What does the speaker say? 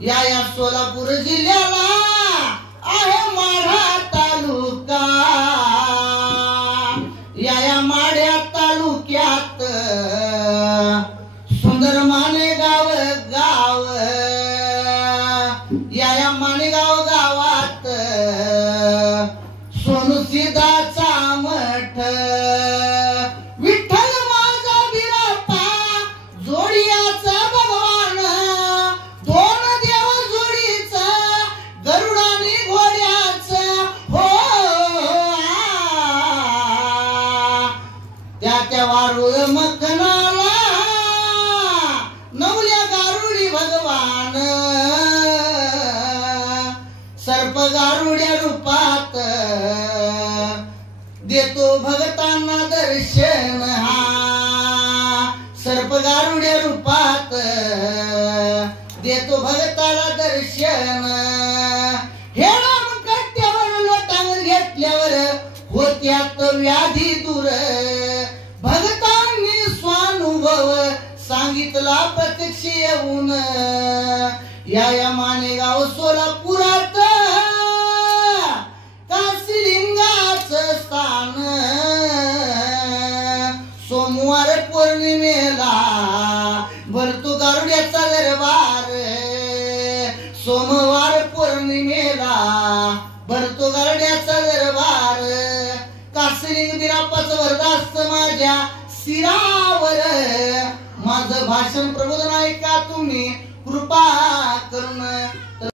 या सोलापूर जिल्ह्याला आहे माढा तालुका। या माढ्या तालुक्यात सुंदर मानेगाव गाव। या मानेगाव गावात सोनू सीताचा मठ। विठ्ठल माझा बिरापा जोडियाचा भगवान। दोन देव जोडीचा गरुडानी घोड्याचा हो। त्या वारुळ मखनाला नवल्या गारुडी भगवान। सर्प गारुड्या रूपात देतो भगतांना दर्शन। सर्प गारुड्या रूपात देतो भगताला दर्शन। हे राम कट्ट्यावर लोटांवर घेतल्यावर होत्यात व्याधी दूर। भगतांनी स्वानुभव सांगितला प्रत्यक्ष येऊन। या मानेगाव सोलापुरात काशीलिंगाचं स्थान। सोमवार पौर्णिमेला भरतो गारुड्याचा दरबार। सोमवार पौर्णिमेला भरतो गारुड्याचा दरबार। काशीलिंग बिरापाचं वरदास्त माझ्या शिरावर। माझं भाषण प्रबोधन ऐका तुम्ही कृपा करून।